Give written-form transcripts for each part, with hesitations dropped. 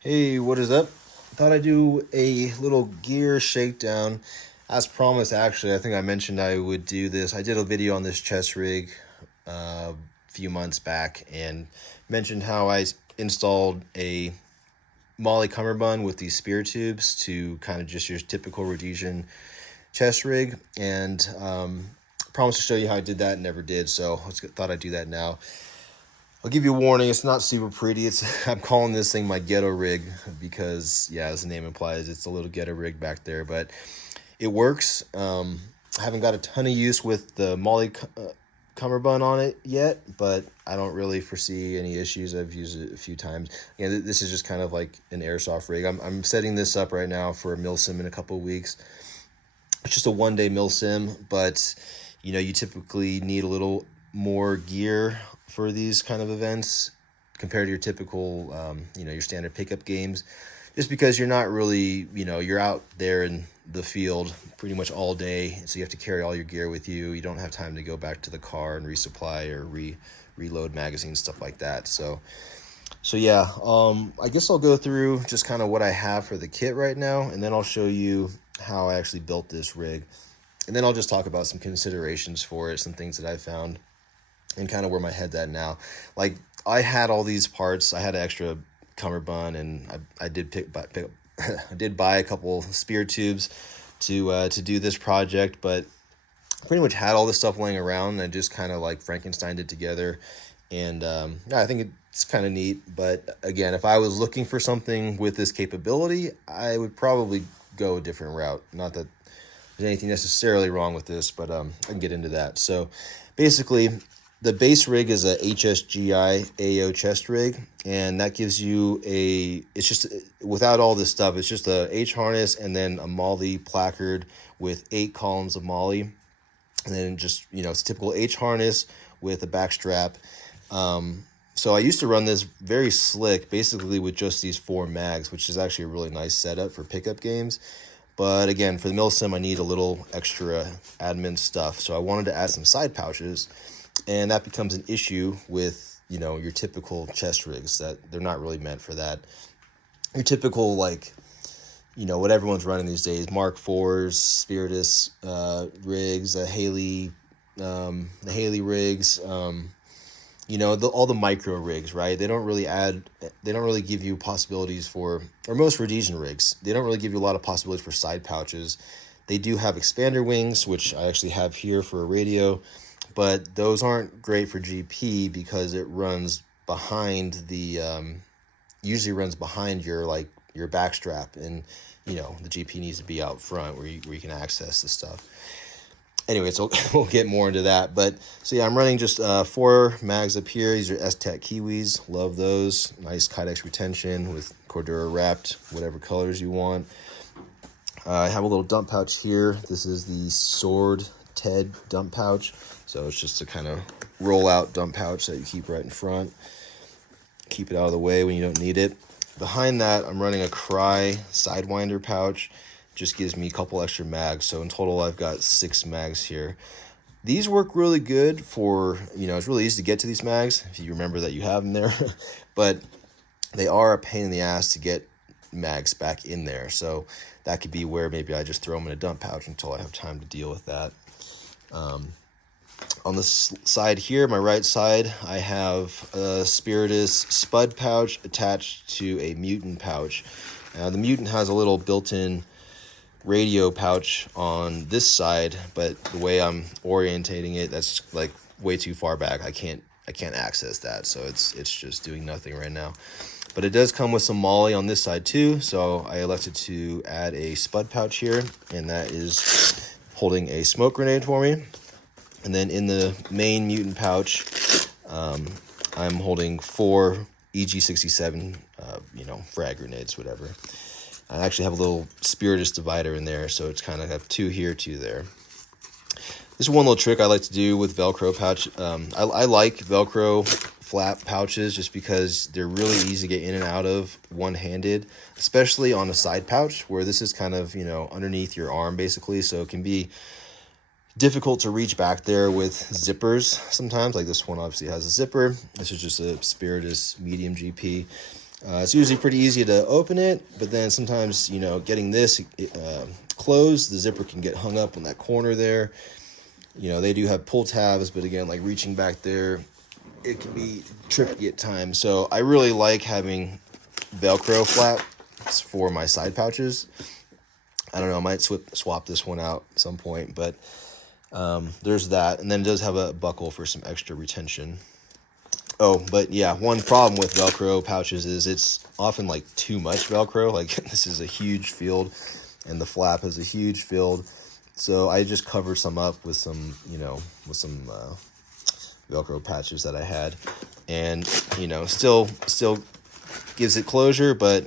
Hey, what is up? Thought I'd do a little gear shakedown. As promised, actually, I think I mentioned I would do this. I did a video on this chest rig a few months back and mentioned how I installed a Molle Cummerbund with these spear tubes to kind of just your typical rhodesian chest rig. And promised to show you how I did that, never did. So thought I'd do that now. I'll give you a warning. It's not super pretty. I'm calling this thing my ghetto rig because, yeah, as the name implies, it's a little ghetto rig back there. But it works. I haven't got a ton of use with the Molle Cummerbund on it yet, but I don't really foresee any issues. I've used it a few times. Yeah, this is just kind of like an airsoft rig. I'm setting this up right now for a mill sim in a couple of weeks. It's just a one-day mill sim, but you typically need a little more gear for these kind of events compared to your typical your standard pickup games, just because you're not really, you're out there in the field pretty much all day, so you have to carry all your gear with you. You don't have time to go back to the car and resupply or reload magazines, stuff like that. So yeah, I guess I'll go through just kind of what I have for the kit right now, and then I'll show you how I actually built this rig. And then I'll just talk about some considerations for it, some things that I found, and kind of where my head's at now. Like, I had all these parts. I had an extra cummerbund, and I did pick up I did buy a couple spear tubes to do this project, but pretty much had all this stuff laying around, and I just kind of like Frankensteined it together. And yeah, I think it's kind of neat. But again, if I was looking for something with this capability, I would probably go a different route. Not that there's anything necessarily wrong with this, but I can get into that. So basically, the base rig is a HSGI AO chest rig, and that gives you it's just, without all this stuff, it's just a H harness and then a Molle placard with 8 columns of Molle. And then just, it's a typical H harness with a back strap. So I used to run this very slick, basically with just these 4 mags, which is actually a really nice setup for pickup games. But again, for the mill sim, I need a little extra admin stuff. So I wanted to add some side pouches, and that becomes an issue with, your typical chest rigs, that they're not really meant for that. Your typical, like, what everyone's running these days, Mark IVs, Spiritus rigs, the Haley rigs, all the micro rigs, right? They don't really give you possibilities for, or most Rhodesian rigs, they don't really give you a lot of possibilities for side pouches. They do have expander wings, which I actually have here for a radio, but those aren't great for GP because it runs behind usually runs behind your back strap, and the GP needs to be out front where you can access the stuff. Anyway, so we'll get more into that. But so yeah, I'm running just 4 mags up here. These are S-Tech Kiwis. Love those. Nice Kydex retention with Cordura wrapped, whatever colors you want. I have a little dump pouch here. This is the Sword Ted dump pouch. So it's just a kind of roll out dump pouch that you keep right in front. Keep it out of the way when you don't need it. Behind that, I'm running a Cry Sidewinder pouch. Just gives me a couple extra mags. So in total, I've got 6 mags here. These work really good for, it's really easy to get to these mags if you remember that you have them there. But they are a pain in the ass to get mags back in there. So that could be where maybe I just throw them in a dump pouch until I have time to deal with that. On the side here, my right side, I have a Spiritus Spud pouch attached to a Mutant pouch. The Mutant has a little built-in radio pouch on this side, but the way I'm orientating it, that's like way too far back. I can't access that, so it's just doing nothing right now. But it does come with some Molle on this side too, so I elected to add a Spud pouch here, and that is holding a smoke grenade for me. And then in the main Mutant pouch, I'm holding 4 EG67 frag grenades, whatever. I actually have a little Spiritus divider in there, so it's kind of have 2 here, 2 there. This is one little trick I like to do with Velcro pouch. I like Velcro flap pouches just because they're really easy to get in and out of one-handed, especially on a side pouch where this is kind of, underneath your arm basically, so it can be difficult to reach back there with zippers sometimes. Like this one obviously has a zipper. This is just a Spiritus medium GP. It's usually pretty easy to open it, but then sometimes, you know, getting this closed, the zipper can get hung up in that corner there. You know, they do have pull tabs, but again, like reaching back there, it can be tricky at times. So I really like having Velcro flaps for my side pouches. I don't know, I might swap this one out at some point, but there's that. And then it does have a buckle for some extra retention. Oh, but yeah, one problem with Velcro pouches is it's often like too much Velcro. Like this is a huge field and the flap is a huge field. So I just cover some up with some, you know, with some Velcro patches that I had. And, you know, still gives it closure, but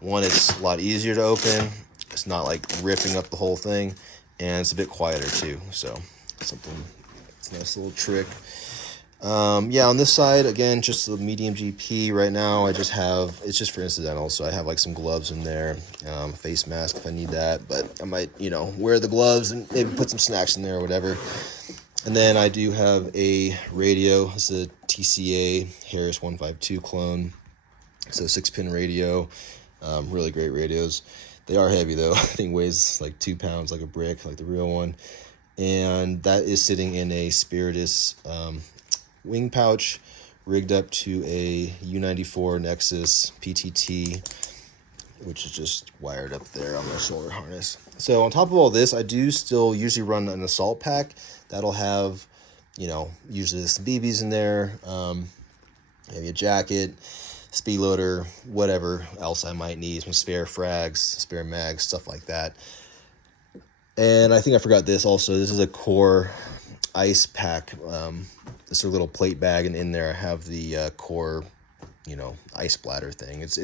one, it's a lot easier to open. It's not like ripping up the whole thing, and it's a bit quieter too. So something, it's a nice little trick. Yeah, on this side, again, just the medium GP right now. I just have, it's just for incidental, so I have like some gloves in there, face mask if I need that, but I might, you know, wear the gloves and maybe put some snacks in there or whatever. And then I do have a radio. It's a TCA Harris 152 clone. So 6-pin radio, really great radios. They are heavy though. I think weighs like 2 pounds, like a brick, like the real one. And that is sitting in a Spiritus wing pouch, rigged up to a U94 Nexus PTT, which is just wired up there on my shoulder harness. So on top of all this, I do still usually run an assault pack. That'll have, you know, usually some BBs in there, maybe a jacket, speed loader, whatever else I might need, some spare frags, spare mags, stuff like that. And I think I forgot this also. This is a Core ice pack. This is a little plate bag, and in there I have the Core, you know, ice bladder thing. It's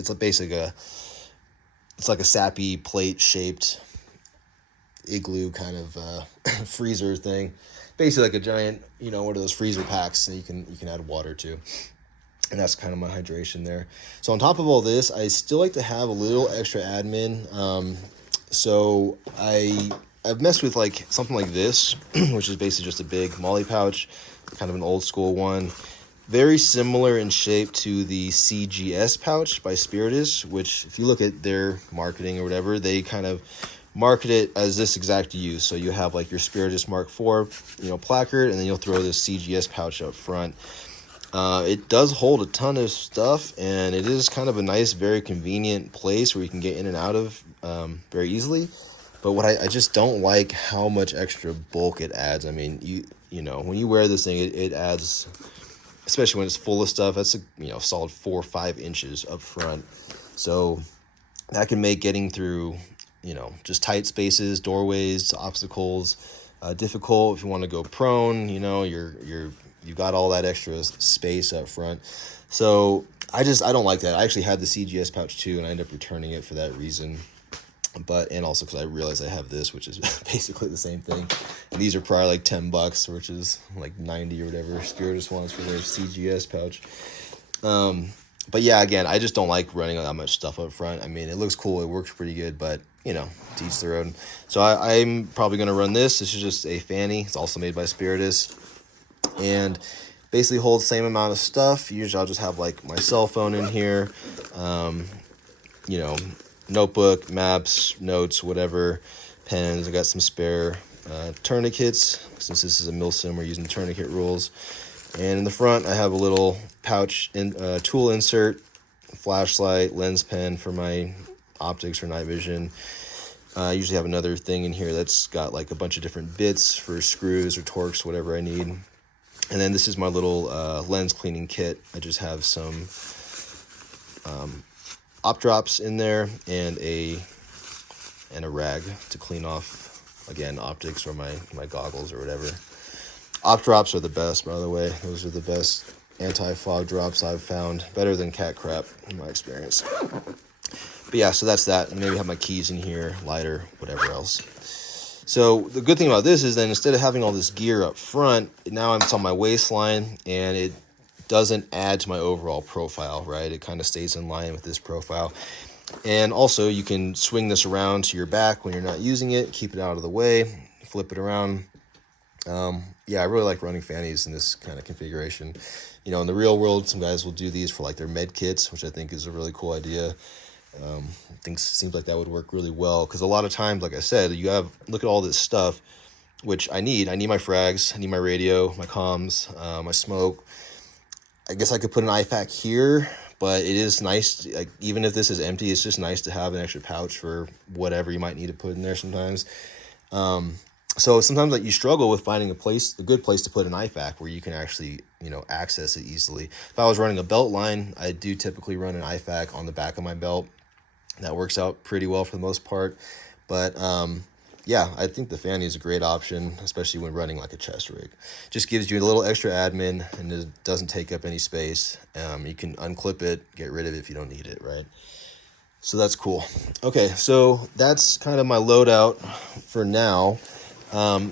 like a sappy plate shaped igloo kind of freezer thing. Basically like a giant, you know, one of those freezer packs that you can add water to. And that's kind of my hydration there. So on top of all this, I still like to have a little extra admin. So I've messed with like something like this, which is basically just a big Molle pouch, kind of an old school one. Very similar in shape to the CGS pouch by Spiritus, which if you look at their marketing or whatever, they kind of market it as this exact use. So you have like your Spiritus Mark IV, you know, placard, and then you'll throw this CGS pouch up front. It does hold a ton of stuff, and it is kind of a nice, very convenient place where you can get in and out of very easily. But what I just don't like how much extra bulk it adds. I mean, you know, when you wear this thing, it adds, especially when it's full of stuff, that's a, you know, solid 4 or 5 inches up front. So that can make getting through, you know, just tight spaces, doorways, obstacles, difficult. If you want to go prone, you know, you've got all that extra space up front. So I don't like that. I actually had the CGS pouch too, and I ended up returning it for that reason. And also because I realized I have this, which is basically the same thing. And these are probably like $10, which is like 90 or whatever Spiritus wants for their CGS pouch. But yeah, again, I just don't like running that much stuff up front. I mean, it looks cool, it works pretty good, but you know, to each their own. So I'm probably going to run this. This is just a fanny. It's also made by Spiritus. And basically holds the same amount of stuff. Usually I'll just have like my cell phone in here, you know, notebook, maps, notes, whatever, pens. I got some spare tourniquets. Since this is a milsim, we're using tourniquet rules. And in the front, I have a little pouch tool insert, flashlight, lens pen for my optics or night vision. I usually have another thing in here that's got like a bunch of different bits for screws or Torx, whatever I need. And then this is my little lens cleaning kit. I just have some op drops in there and a rag to clean off, again, optics or my goggles or whatever. Op drops are the best, by the way. Those are the best anti-fog drops I've found. Better than cat crap in my experience. But yeah, so that's that. And maybe have my keys in here, lighter, whatever else. So the good thing about this is then instead of having all this gear up front, now it's on my waistline and it doesn't add to my overall profile, right? It kind of stays in line with this profile. And also you can swing this around to your back when you're not using it, keep it out of the way, flip it around. Yeah, I really like running fannies in this kind of configuration. You know, in the real world, some guys will do these for like their med kits, which I think is a really cool idea. I think seems like that would work really well because a lot of times, like I said, you have look at all this stuff, which I need. I need my frags, I need my radio, my comms, my smoke. I guess I could put an IFAC here, but it is nice, like even if this is empty, it's just nice to have an extra pouch for whatever you might need to put in there sometimes. So sometimes like you struggle with finding a good place to put an IFAC where you can actually, you know, access it easily. If I was running a belt line, I do typically run an IFAC on the back of my belt. That works out pretty well for the most part. But yeah, I think the fanny is a great option, especially when running like a chest rig. Just gives you a little extra admin and it doesn't take up any space. You can unclip it, get rid of it if you don't need it, right? So that's cool. Okay, so that's kind of my loadout for now.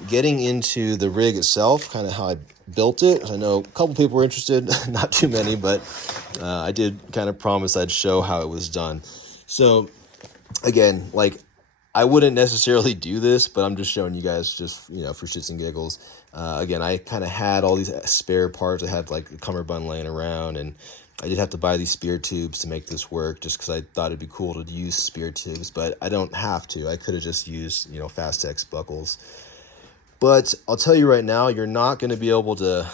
Getting into the rig itself, kind of how I built it. I know a couple people were interested, not too many, but I did kind of promise I'd show how it was done. So again, like I wouldn't necessarily do this, but I'm just showing you guys just, you know, for shits and giggles. Again, I kind of had all these spare parts. I had like a cummerbund laying around, and I did have to buy these spear tubes to make this work just because I thought it'd be cool to use spear tubes, but I don't have to. I could have just used, you know, Fastex buckles. But I'll tell you right now, you're not going to be able to,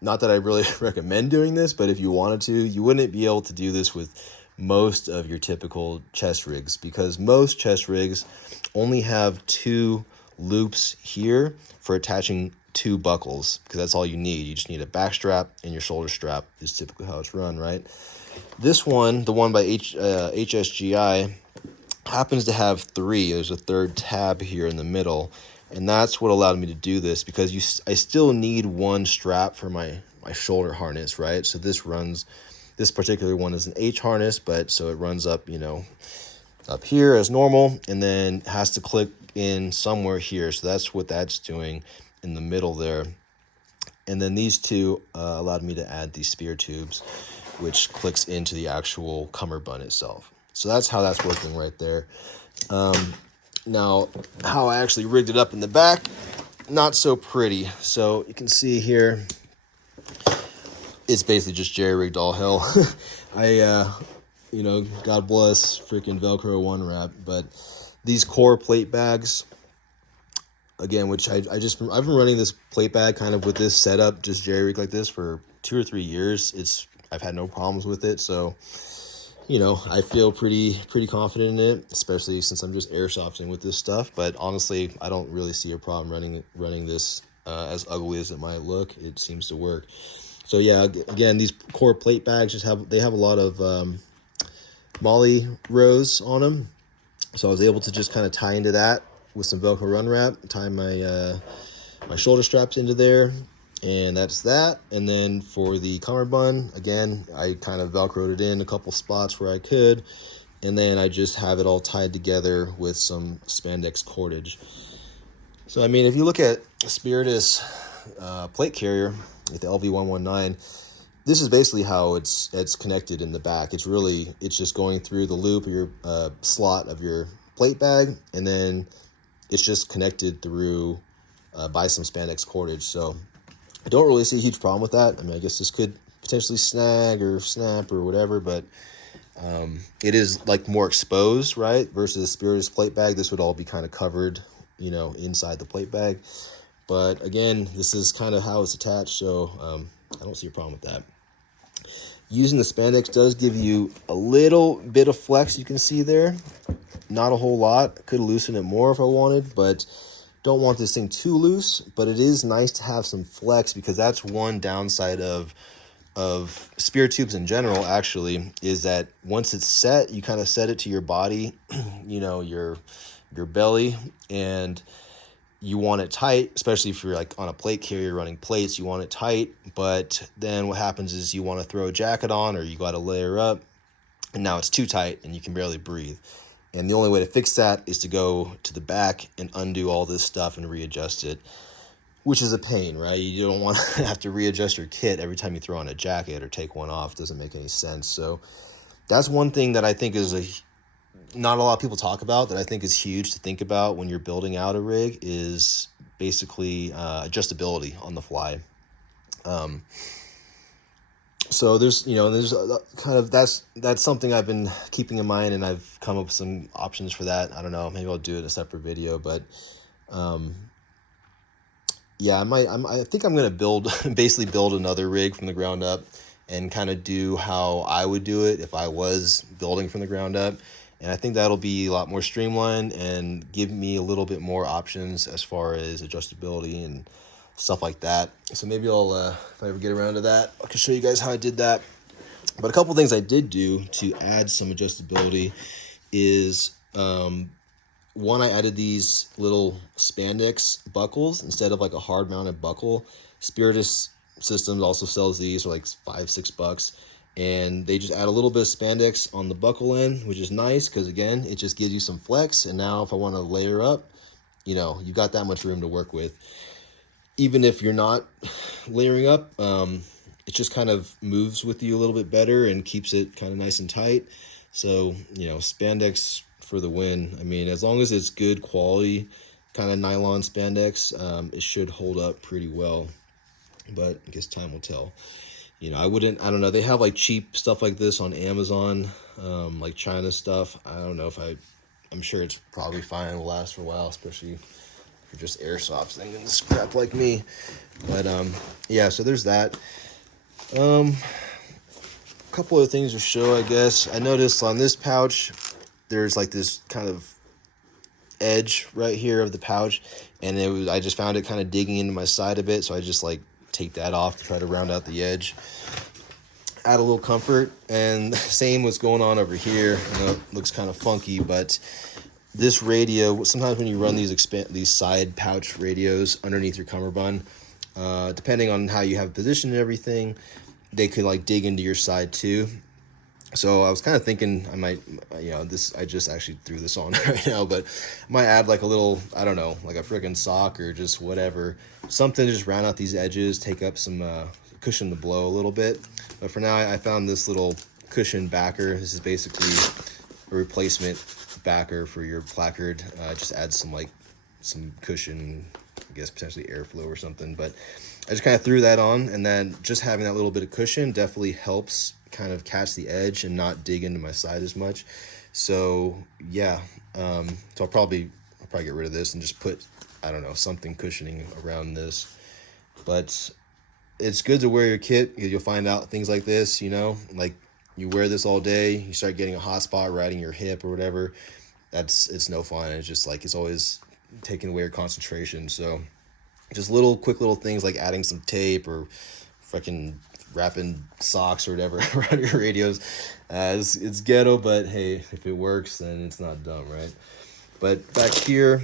not that I really recommend doing this, but if you wanted to, you wouldn't be able to do this with most of your typical chest rigs because most chest rigs only have 2 loops here for attaching 2 buckles because that's all you need. You just need a back strap and your shoulder strap is typically how it's run, right? This one, the one by HSGI, happens to have 3. There's a 3rd tab here in the middle, and that's what allowed me to do this because I still need 1 strap for my shoulder harness, right? So this particular one is an H harness, but so it runs up, you know, up here as normal, and then has to click in somewhere here. So that's what that's doing in the middle there. And then these 2 allowed me to add these spear tubes, which clicks into the actual cummerbund itself. So that's how that's working right there. Now, how I actually rigged it up in the back, not so pretty. So you can see here, it's basically just jerry-rigged all hell. You know, God bless freaking Velcro one wrap, but these core plate bags, again, which I've been running this plate bag kind of with this setup, just jerry-rigged like this for 2 or 3 years. I've had no problems with it, so you know, I feel pretty confident in it, especially since I'm just airsofting with this stuff. But honestly, I don't really see a problem running this as ugly as it might look. It seems to work. So yeah, again, these core plate bags have a lot of Molle rows on them. So I was able to just kind of tie into that with some Velcro run wrap, tie my my shoulder straps into there, and that's that. And then for the cummerbund, again, I kind of Velcroed it in a couple spots where I could, and then I just have it all tied together with some spandex cordage. So I mean, if you look at Spiritus plate carrier with the LV119, this is basically how it's connected in the back. It's just going through the loop of your slot of your plate bag, and then it's just connected through by some spandex cordage. So I don't really see a huge problem with that. I mean, I guess this could potentially snag or snap or whatever, but it is like more exposed, right? Versus the Spiritus plate bag, this would all be kind of covered, you know, inside the plate bag. But again, this is kind of how it's attached, so I don't see a problem with that. Using the spandex does give you a little bit of flex, you can see there. Not a whole lot. Could loosen it more if I wanted, but don't want this thing too loose. But it is nice to have some flex, because that's one downside of spear tubes in general, actually, is that once it's set, you kind of set it to your body, you know, your belly, and you want it tight, especially if you're like on a plate carrier running plates, you want it tight. But then what happens is you want to throw a jacket on, or you got to layer up, and now it's too tight and you can barely breathe. And the only way to fix that is to go to the back and undo all this stuff and readjust it, which is a pain, right? You don't want to have to readjust your kit every time you throw on a jacket or take one off. It doesn't make any sense. So that's one thing that I think is not a lot of people talk about, that I think is huge to think about when you're building out a rig, is basically adjustability on the fly. So there's, kind of, that's something I've been keeping in mind, and I've come up with some options for that. I don't know, maybe I'll do it in a separate video, but yeah, I think I'm gonna basically build another rig from the ground up and kind of do how I would do it if I was building from the ground up. And I think that'll be a lot more streamlined and give me a little bit more options as far as adjustability and stuff like that. So maybe I'll, if I ever get around to that, I can show you guys how I did that. But a couple things I did do to add some adjustability is, one, I added these little spandex buckles instead of like a hard mounted buckle. Spiritus Systems also sells these for like $5-6, and they just add a little bit of spandex on the buckle end, which is nice because again, it just gives you some flex. And now if I want to layer up, you got that much room to work with. Even if you're not layering up, it just kind of moves with you a little bit better and keeps it kind of nice and tight. So, spandex for the win. I mean, as long as it's good quality kind of nylon spandex, it should hold up pretty well, but I guess time will tell. I don't know, they have like cheap stuff like this on Amazon, like China stuff. I don't know if I'm sure it's probably fine, will last for a while, especially if you're just airsoft thinking scrap like me. But yeah, so there's that. A couple of things to show, I guess. I noticed on this pouch there's like this kind of edge right here of the pouch, and I just found it kind of digging into my side a bit, so I just like take that off to try to round out the edge, add a little comfort. And same what's going on over here. It looks kind of funky, but this radio, sometimes when you run these side pouch radios underneath your cummerbund, depending on how you have it positioned and everything, they could like dig into your side too. So I was kind of thinking I might, I just actually threw this on right now, but I might add like a little, I don't know, like a freaking sock or just whatever, something to just round out these edges, take up some cushion the blow a little bit. But for now, I found this little cushion backer. This is basically a replacement backer for your placard. Just adds some cushion, I guess potentially airflow or something. But I just kind of threw that on, and then just having that little bit of cushion definitely helps kind of catch the edge and not dig into my side as much. So yeah, so I'll probably get rid of this and just put, I don't know, something cushioning around this. But it's good to wear your kit because you'll find out things like this, like you wear this all day, you start getting a hot spot right in your hip or whatever. It's no fun. It's just like, it's always taking away your concentration. So just quick little things like adding some tape or freaking wrapping socks or whatever around your radios. It's ghetto, but hey, if it works, then it's not dumb, right? But back here,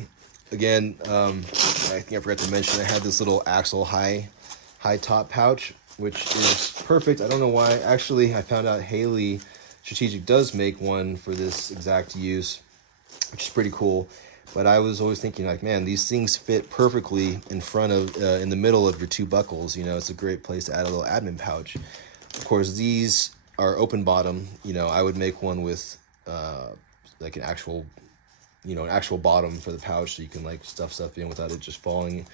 again, I think I forgot to mention, I had this little Axle high top pouch, which is perfect. I don't know why. Actually, I found out Haley Strategic does make one for this exact use, which is pretty cool. But I was always thinking like, man, these things fit perfectly in front of, in the middle of your two buckles. It's a great place to add a little admin pouch. Of course, these are open bottom. I would make one with like an actual bottom for the pouch, so you can like stuff in without it just falling.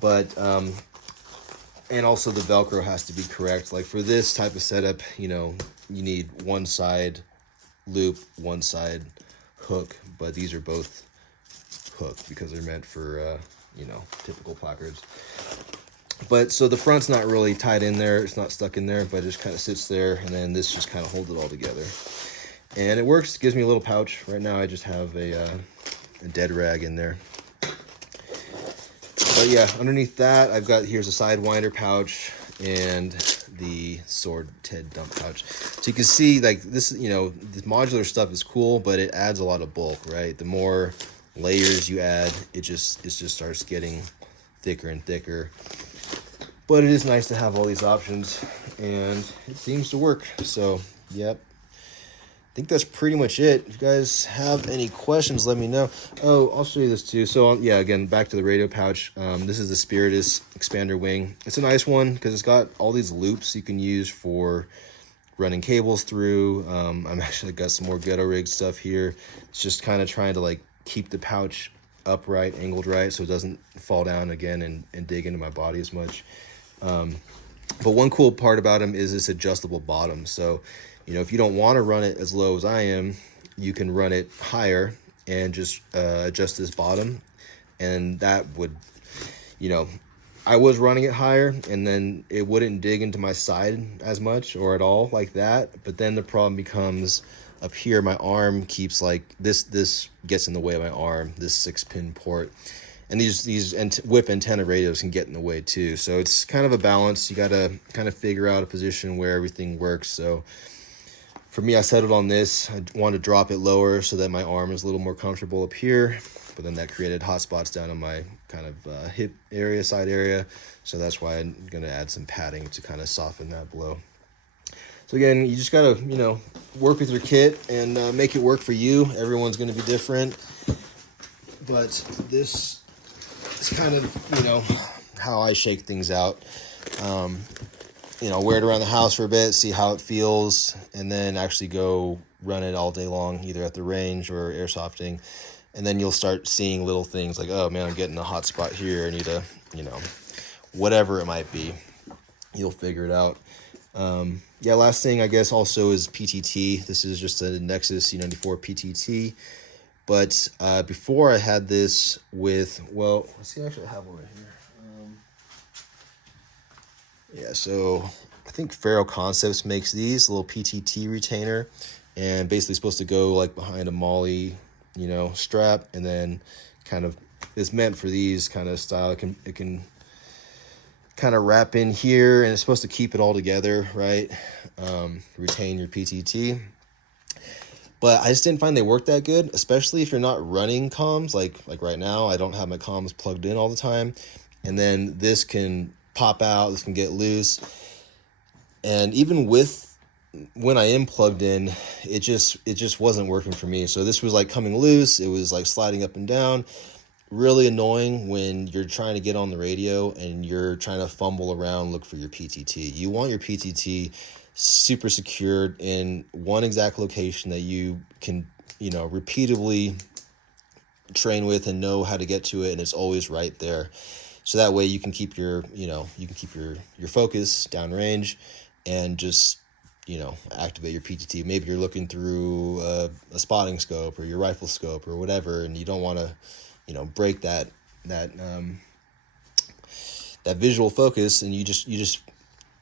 But and also the Velcro has to be correct. Like for this type of setup, you need one side loop, one side hook, but these are both hooked because they're meant for typical placards. But so the front's not really tied in there, it's not stuck in there, but it just kind of sits there, and then this just kind of holds it all together, and it works. It gives me a little pouch. Right now I just have a dead rag in there. But yeah, underneath that here's a sidewinder pouch and the sword Ted dump pouch. So you can see like this, this modular stuff is cool, but it adds a lot of bulk, right? The more layers you add, it just starts getting thicker and thicker. But it is nice to have all these options, and it seems to work. So yep, I think that's pretty much it. If you guys have any questions, let me know. Oh, I'll show you this too. So yeah, again, back to the radio pouch. This is the Spiritus expander wing. It's a nice one because it's got all these loops you can use for running cables through. I'm actually got some more Ghetto rig stuff here. It's just kind of trying to like keep the pouch upright, angled right, so it doesn't fall down again and dig into my body as much. But one cool part about them is this adjustable bottom. So, if you don't want to run it as low as I am, you can run it higher and just adjust this bottom. And that would, I was running it higher, and then it wouldn't dig into my side as much or at all like that. But then the problem becomes up here, my arm keeps this gets in the way of my arm, this 6-pin port. And these whip antenna radios can get in the way too. So it's kind of a balance. You got to kind of figure out a position where everything works. So for me, I settled on this. I wanted to drop it lower so that my arm is a little more comfortable up here. But then that created hot spots down on my kind of hip area, side area. So that's why I'm going to add some padding to kind of soften that blow. So again, you just got to, work with your kit and make it work for you. Everyone's going to be different. But this is kind of, how I shake things out. Wear it around the house for a bit, see how it feels, and then actually go run it all day long, either at the range or airsofting. And then you'll start seeing little things like, oh man, I'm getting a hot spot here. I need to, whatever it might be, you'll figure it out. Last thing I guess also is PTT. This is just a Nexus C94 PTT. But before I had this with, let's see, actually I have one right here. So I think Faro Concepts makes these, a little PTT retainer, and basically supposed to go like behind a Molle, strap, and then kind of it's meant for these kind of style. It can kind of wrap in here, and it's supposed to keep it all together, right? Retain your PTT. But I just didn't find they worked that good, especially if you're not running comms. Like right now, I don't have my comms plugged in all the time. And then this can pop out, this can get loose. And even when I am plugged in, it just wasn't working for me. So this was like coming loose. It was like sliding up and down. Really annoying when you're trying to get on the radio and you're trying to fumble around, look for your PTT. You want your PTT super secured in one exact location that you can, repeatedly train with and know how to get to it, and it's always right there. So that way you can keep your focus downrange and just, activate your PTT. Maybe you're looking through a spotting scope or your rifle scope or whatever, and you don't want to, break that visual focus, and you just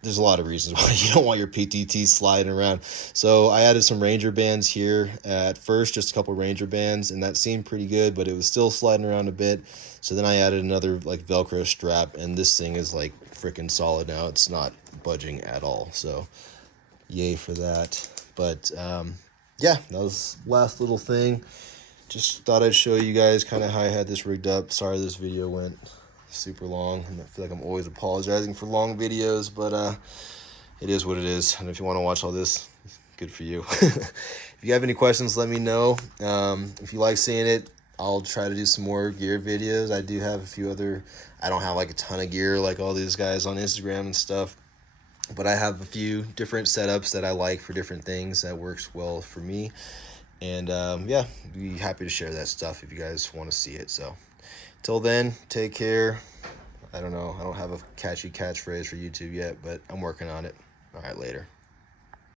there's a lot of reasons why you don't want your PTT sliding around. So I added some Ranger bands here at first, just a couple Ranger bands, and that seemed pretty good, but it was still sliding around a bit. So then I added another like Velcro strap, and this thing is like freaking solid now. It's not budging at all. So yay for that. But that was the last little thing. Just thought I'd show you guys kind of how I had this rigged up. Sorry this video went super long, and I feel like I'm always apologizing for long videos, but it is what it is. And if you want to watch all this, good for you. If you have any questions, let me know. If you like seeing it, I'll try to do some more gear videos. I do have a few other, I don't have like a ton of gear like all these guys on Instagram and stuff, but I have a few different setups that I like for different things that works well for me. And be happy to share that stuff if you guys want to see it. So till then, take care. I don't know. I don't have a catchy catchphrase for YouTube yet, but I'm working on it. All right, later.